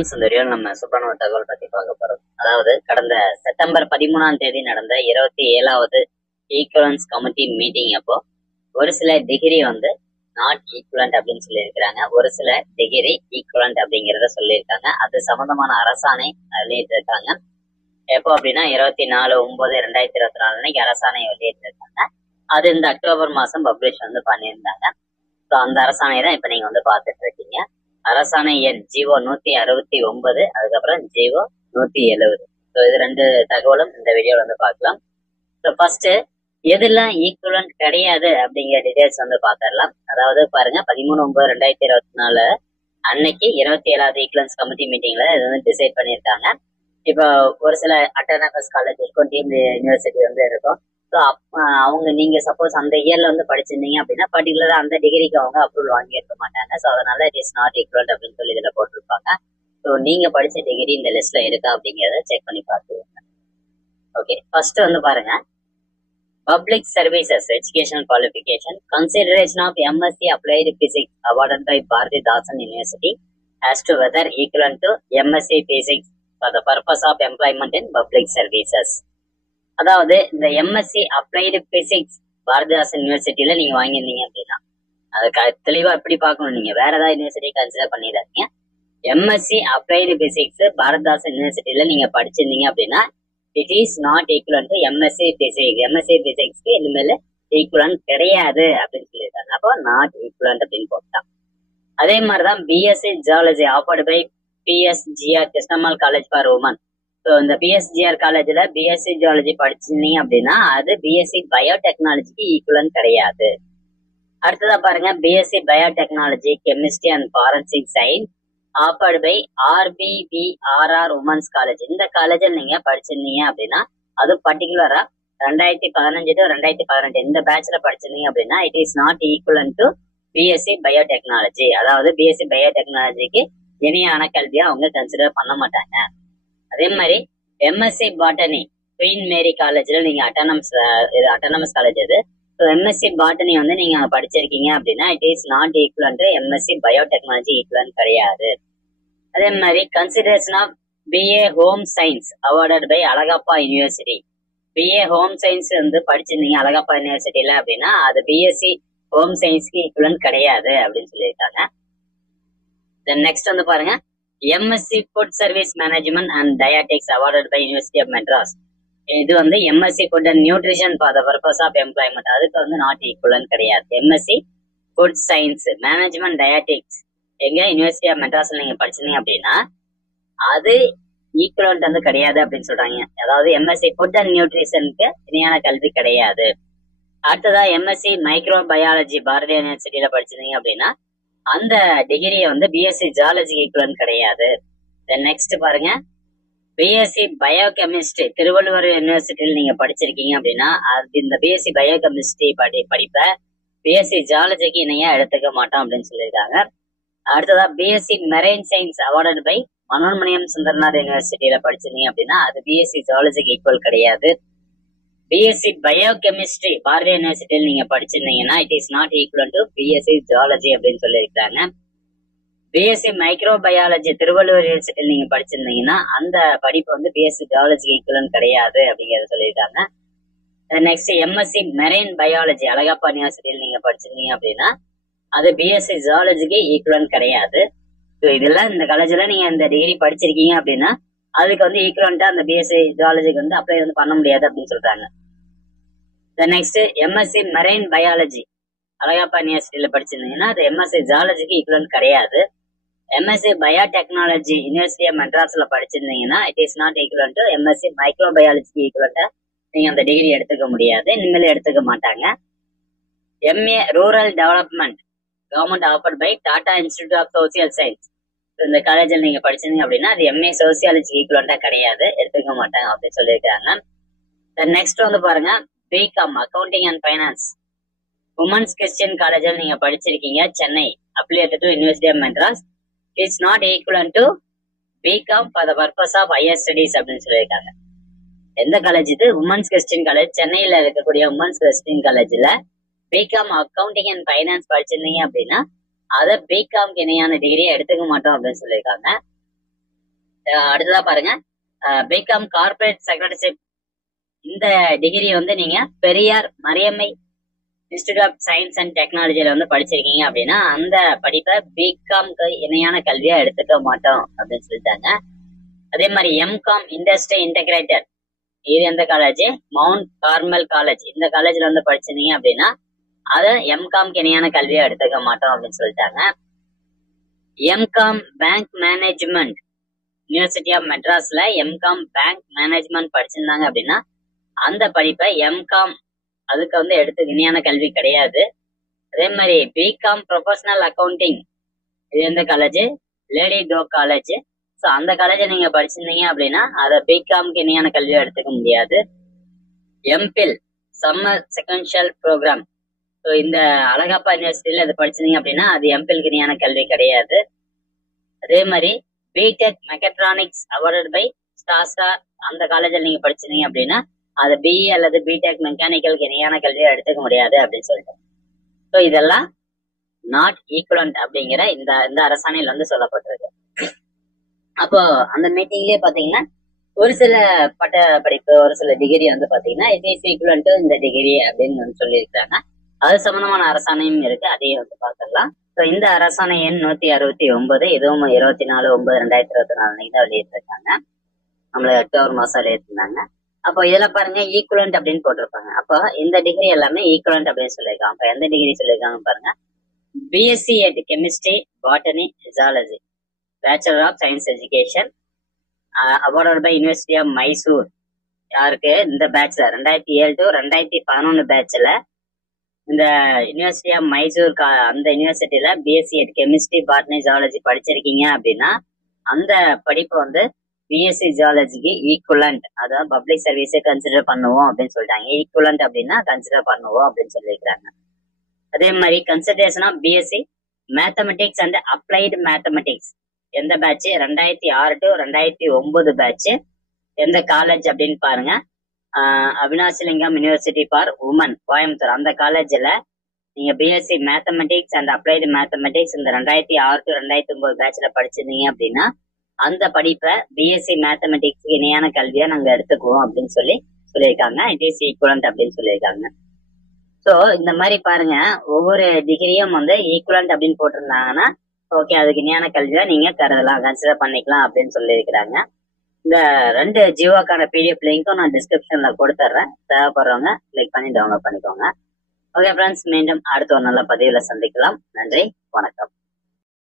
Friends, இந்த வீடியோல நம்ம சூப்பரான ஒரு தகவல் பத்தி பார்க்க போறோம். அதாவது கடந்த செப்டம்பர் 13ஆம் தேதி நடந்த 27வது ஈக்குவலன்ஸ் கமிட்டி மீட்டிங் அப்போ ஒரு சில டிகிரி வந்து நாட் ஈக்குவலண்ட் அப்படின்னு சொல்லியிருக்கிறாங்க. ஒரு சில டிகிரி ஈக்குவலண்ட் அப்படிங்கிறத சொல்லியிருக்காங்க. அது சம்பந்தமான அரசாணை வெளியிட்டிருக்காங்க. எப்போ அப்படின்னா 24/9/2024 அன்னைக்கு அரசாணை வெளியிட்டிருக்காங்க. அது இந்த அக்டோபர் மாசம் பப்ளிஷ் வந்து பண்ணியிருந்தாங்க. ஸோ அந்த அரசாணை தான் இப்ப நீங்க வந்து பார்த்துட்டு இருக்கீங்க. அரசாணை எண் ஜிஓ 169, அதுக்கப்புறம் ஜிஓ 170. ஸோ இது ரெண்டு தகவலும் இந்த வீடியோல வந்து பார்க்கலாம். ஸோ ஃபர்ஸ்ட் எதெல்லாம் ஈக்குவலண்ட் கிடையாது அப்படிங்கிற டீடைல்ஸ் வந்து பார்த்துடலாம். அதாவது பாருங்க, 13/9/2024 அன்னைக்கு 27வது ஈக்குவலன்ஸ் கமிட்டி மீட்டிங்ல இது வந்து டிசைட் பண்ணியிருக்காங்க. இப்போ ஒரு சில அட்டானமஸ் காலேஜ் இருக்கும், டீம் யூனிவர்சிட்டி வந்து இருக்கும். ஸோ அவங்க நீங்க சப்போஸ் அந்த இயர்ல வந்து படிச்சிருந்தீங்க அப்படின்னா பர்டிகுலரா அந்த டிகிரிக்கு அவங்க அப்ரூவல் வாங்கியிருக்க மாட்டாங்க. ஸோ அதனால இட் இஸ் நாட் ஈக்குவல் அப்படின்னு சொல்லி இதுல போட்டிருப்பாங்க. ஸோ நீங்க படிச்ச டிகிரி இந்த லிஸ்ட்ல இருக்கா அப்படிங்கிறத செக் பண்ணி பார்த்துக்கோங்க. ஓகே, ஃபர்ஸ்ட் வந்து பாருங்க, public services educational qualification consideration of MSc applied physics awarded by Bharathidasan university as to whether equivalent to MSc Physics for the purpose of employment in public services. அதாவது இந்த எம்எஸ்சி அப்ளைடு பிசிக்ஸ் பாரதிதாசன் யூனிவர்சிட்டியில நீங்க வாங்கியிருந்தீங்க அப்படின்னா அது தெளிவா எப்படி பார்க்கணும், நீங்க வேற ஏதாவது யூனிவர்சிட்டி கன்சிடர் பண்ணிடாதீங்க. எம்எஸ்சி அப்ளைடு பிசிக்ஸ் பாரதிதாசன் யூனிவர்சிட்டியில நீங்க படிச்சிருந்தீங்க அப்படின்னா it is not equivalent to MSc physics. MSc பிசிக்ஸ்க்கு இனிமேல் ஈக்குவலன்ட் கிடையாது அப்படின்னு சொல்லியிருக்காங்க. அப்போ நாட் ஈக்குவலன்ட் அப்படின்னு போட்டான். அதே மாதிரிதான் BSc geology offered by PSGR Krishnammal college for women. So இந்த பிஎஸ்ஜிஆர் காலேஜ்ல பிஎஸ்சி ஜியாலஜி படிச்சிருந்தீங்க அப்படின்னா அது பிஎஸ்சி பயோடெக்னாலஜிக்கு ஈக்குவலன்ட் கிடையாது. அடுத்ததா பாருங்க, BSc biotechnology chemistry and forensic science offered by ஆர்பிபிஆர்ஆர் உமன்ஸ் காலேஜ். இந்த காலேஜில் நீங்க படிச்சிருந்தீங்க அப்படின்னா அது பர்டிகுலரா 2015 to 2018 இந்த பேட்ச்ல படிச்சிருந்தீங்க அப்படின்னா it is not equivalent to BSc biotechnology. அதாவது பிஎஸ்சி பயோடெக்னாலஜிக்கு இணையான கல்வியா அவங்க கன்சிடர் பண்ண மாட்டாங்க. அதே மாதிரி எம்எஸ்சி பாட்டனி குயின் மேரி காலேஜ்ல நீங்க அட்டானமஸ் காலேஜ் அது. ஸோ எம்எஸ்சி பாட்டனி வந்து நீங்க படிச்சிருக்கீங்க அப்படின்னா it is not equivalent to MSc biotechnology, equivalent கிடையாது. அதே மாதிரி consideration of BA home science awarded by Alagappa university. BA home science வந்து படிச்சிருந்தீங்க அழகப்பா யூனிவர்சிட்டியில அப்படின்னா அது பிஎஸ்சி ஹோம் சயின்ஸ்க்கு ஈக்குவலன்ட் கிடையாது அப்படின்னு சொல்லியிருக்காங்க. தென் நெக்ஸ்ட் வந்து பாருங்க, MSc food service management and dietetics awarded by university of Madras. இது வந்து MSc food and nutrition for the purpose of employment, அதுக்கு வந்து நாட் ஈக்குவலன்ட் கிடையாது. MSc food science management dietetics எங்க யூனிவர்சிட்டி ஆஃப் மெட்ராஸ்ல நீங்க படிச்சிருந்தீங்க அப்படின்னா அது ஈக்குவலன்ட் வந்து கிடையாது அப்படின்னு சொல்றாங்க. அதாவது எம்எஸ்சி ஃபுட் அண்ட் நியூட்ரிஷனுக்கு இணையான கல்வி கிடையாது. அடுத்ததா எம்எஸ்சி மைக்ரோ பயாலஜி பாரதிய யூனிவர்சிட்டியில படிச்சிருந்தீங்க அப்படின்னா அந்த டிகிரியை வந்து பிஎஸ்சி ஜியாலஜி ஈக்குவலன்ட் கிடையாது. தென் நெக்ஸ்ட் பாருங்க, பிஎஸ்சி பயோகெமிஸ்ட்ரி திருவள்ளுவர் யூனிவர்சிட்டியில் நீங்க படிச்சிருக்கீங்க அப்படின்னா அது இந்த பிஎஸ்சி பயோகெமிஸ்ட்ரி படிப்பை பிஎஸ்சி ஜியாலஜிக்கு இணையா எடுத்துக்க மாட்டோம் அப்படின்னு சொல்லியிருக்காங்க. அடுத்ததா BSc marine science awarded by Manonmaniam Sundaranath யூனிவர்சிட்டியில படிச்சிருந்தீங்க அப்படின்னா அது பிஎஸ்சி ஜியாலஜிக்கு ஈக்குவல் கிடையாது. பிஎஸ்சி பயோகெமிஸ்ட்ரி பாரதிய யூனிவர்சிட்டியில் நீங்க படிச்சிருந்தீங்கன்னா it is not equal to BSc geology அப்படின்னு சொல்லியிருக்காங்க. பிஎஸ்சி மைக்ரோ பயாலஜி திருவள்ளுவர் யூனிவர்சிட்டியில் நீங்க படிச்சிருந்தீங்கன்னா அந்த படிப்பு வந்து பிஎஸ்சி ஜியாலஜி ஈக்குவலன்ட் கிடையாது அப்படிங்கிறத சொல்லியிருக்காங்க. Next MSc marine biology Alagappa யூனிவர்சிட்டியில் நீங்க படிச்சிருந்தீங்க அப்படின்னா அது பிஎஸ்சி ஜியாலஜிக்கு ஈக்குவலன்ட் கிடையாது. ஸோ இதெல்லாம் இந்த காலேஜ்ல நீங்க இந்த டிகிரி படிச்சிருக்கீங்க அப்படின்னா அதுக்கு வந்து ஈக்குவலண்டா அந்த பிஎஸ்சி ஜியாலஜிக்கு வந்து அப்ளை வந்து பண்ண முடியாது அப்படின்னு சொல்றாங்க. Next MSc marine biology Alagappa யூனிவர்சிட்டியில படிச்சிருந்தீங்கன்னா அது எம்எஸ்சி ஜியாலஜிக்கு ஈக்குவலன்ட் கிடையாது. எம்எஸ்சி பயோடெக்னாலஜி யூனிவர்சிட்டி ஆஃப் மெட்ராஸ்ல படிச்சிருந்தீங்கன்னா it is not equal to MSc மைக்ரோ பயாலஜிக்கு ஈக்குவலண்டா நீங்க அந்த டிகிரி எடுத்துக்க முடியாது, இனிமேல் எடுத்துக்க மாட்டாங்க. MA rural development government offered by Tata institute of social science. இந்த காலேஜில் நீங்க படிச்சிருந்தீங்க அப்படின்னா அது எம்ஏ சோசியாலஜி ஈக்குவலண்டா கிடையாது, எடுத்துக்க மாட்டாங்க அப்படின்னு சொல்லியிருக்காங்க. நெக்ஸ்ட் வந்து பாருங்க, BCom accounting and finance women's Christian காலேஜில் நீங்க படிச்சிருக்கீங்க Chennai affiliated to university of Madras. It's not equivalent to BCom for the purpose of higher studies அப்படின்னு சொல்லியிருக்காங்க. எந்த காலேஜ் இது? உமன்ஸ் கிறிஸ்டியன் காலேஜ், சென்னையில இருக்கக்கூடிய உமன்ஸ் கிறிஸ்டியன் காலேஜ்ல பிகாம் அக்கௌண்டிங் அண்ட் ஃபைனான்ஸ் படிச்சிருந்தீங்க அப்படின்னா அதை பிகாம் இணையான டிகிரியை எடுத்துக்க மாட்டோம் அப்படின்னு சொல்லியிருக்காங்க. அடுத்ததா பாருங்க, பிகாம் கார்பரேட் செக்ரட்டரிஷிப். இந்த டிகிரி வந்து நீங்க Periyar Mariyammai institute of science and டெக்னாலஜில வந்து படிச்சிருக்கீங்க அப்படின்னா அந்த படிப்பை பிகாம்க்கு இணையான கல்வியா எடுத்துக்க மாட்டோம் அப்படின்னு சொல்லிட்டாங்க. அதே மாதிரி எம்காம் இண்டஸ்ட்ரி இன்டகிரேட்டட், இது எந்த காலேஜ்? Mount Carmel college. இந்த காலேஜ்ல வந்து படிச்சிருந்தீங்க அப்படின்னா அதை எம்காம்க்கு இணையான கல்வியா எடுத்துக்க மாட்டோம் அப்படின்னு சொல்லிட்டாங்க. MCom bank management, university of மெட்ராஸ்ல எம்காம் பேங்க் மேனேஜ்மெண்ட் படிச்சிருந்தாங்க அப்படின்னா அந்த படிப்பை எம்காம் அதுக்கு வந்து எடுத்து இணையான கல்வி கிடையாது. அதே மாதிரி பிகாம் ப்ரொஃபஷனல் அக்கௌண்டிங், இது எந்த college? Lady to college. So அந்த காலேஜை நீங்க படிச்சிருந்தீங்க அப்படின்னா அதை பிகாம்க்கு இணையான கல்வியை எடுத்துக்க முடியாது. எம்பில் சம்மர் செகன்ஷியல் ப்ரோக்ராம், ஸோ இந்த அழகப்பா யூனிவர்சிட்டியில இது படிச்சிருந்தீங்க அப்படின்னா அது எம்பில்க்கு இணையான கல்வி கிடையாது. அதே மாதிரி BTech mechatronics awarded by star, அந்த காலேஜில் நீங்க படிச்சிருந்தீங்க அப்படின்னா அது பிஇ அல்லது பிடெக் மெக்கானிக்கலுக்கு இணையான கல்வியை எடுத்துக்க முடியாது அப்படின்னு சொல்லிட்டு. ஸோ இதெல்லாம் நாட் ஈக்குவலண்ட் அப்படிங்கிற இந்த அரசாணையில் வந்து சொல்லப்பட்டிருக்கு. அப்போ அந்த மீட்டிங்லயே பாத்தீங்கன்னா ஒரு சில பட்ட படிப்பு, ஒரு சில டிகிரி வந்து பாத்தீங்கன்னா இட் இஸ் ஈக்குவலண்ட் டு இந்த டிகிரி அப்படின்னு வந்து சொல்லியிருக்காங்க. அது சம்பந்தமான அரசாணையும் இருக்கு, அதையும் வந்து பார்த்துடலாம். ஸோ இந்த அரசாணை எண் 169, இதுவும் 24/9/2024 அன்னைக்கு தான் வெளியிட்டிருக்காங்க. நம்மள அக்டோபர் மாசம் வெளியிட்டிருந்தாங்க. அப்போ இதுல பாருங்க ஈக்குவலண்ட் அப்படின்னு போட்டிருப்பாங்க. அப்போ இந்த டிகிரி எல்லாமே ஈக்குவலண்ட் அப்படின்னு சொல்லியிருக்காங்க. அப்ப எந்த டிகிரி சொல்லியிருக்காங்க பாருங்க. BSc Ed chemistry botany zoology, bachelor of science education awarded by university of Mysore. யாருக்கு? இந்த பேட்ச்ல 2007 to 2011 பேட்ச்ல இந்த யூனிவர்சிட்டி ஆஃப் மைசூர் அந்த யூனிவர்சிட்டியில BSc Ed chemistry botany zoology படிச்சிருக்கீங்க அப்படின்னா அந்த படிப்பு வந்து பிஎஸ்சி ஜுவாலஜிக்கு ஈக்குவலண்ட், அதாவது பப்ளிக் சர்வீஸை கன்சிடர் பண்ணுவோம் அப்படின்னு சொல்லிட்டாங்க. ஈக்குவலண்ட் அப்படின்னா கன்சிடர் பண்ணுவோம் அப்படின்னு சொல்லியிருக்காங்க. அதே மாதிரி consideration of BSc mathematics and applied mathematics, எந்த பேட்ச்? 2006 to 2009 batch. எந்த காலேஜ் அப்படின்னு பாருங்க, Avinashilingam university for women Coimbatore. அந்த காலேஜ்ல நீங்க BSc mathematics and applied mathematics இந்த 2006 to 2009 பேட்ச்ல படிச்சிருந்தீங்க அப்படின்னா அந்த படிப்பை பிஎஸ்சி மேத்தமெட்டிக்ஸ் இணையான கல்வியா நாங்க எடுத்துக்குவோம் அப்படின்னு சொல்லியிருக்காங்க. இட் இஸ் ஈக்குவலண்ட் அப்படின்னு சொல்லியிருக்காங்க. ஸோ இந்த மாதிரி பாருங்க, ஒவ்வொரு டிகிரியும் வந்து ஈக்குவலண்ட் அப்படின்னு போட்டிருந்தாங்கன்னா ஓகே அதுக்கு இணையான கல்வியா நீங்க கருதலாம், கன்சிடர் பண்ணிக்கலாம் அப்படின்னு சொல்லியிருக்கிறாங்க. இந்த 2 ஜியோக்கான பிடிஎஃப் லிங்க்கும் நான் டிஸ்கிரிப்ஷன்ல கொடுத்துட்றேன், தேவைப்படுறவங்க கிளிக் பண்ணி டவுன்லோட் பண்ணிக்கோங்க. ஓகே ஃப்ரெண்ட்ஸ், மீண்டும் அடுத்த ஒரு நல்ல பதிவுல சந்திக்கலாம். நன்றி, வணக்கம்.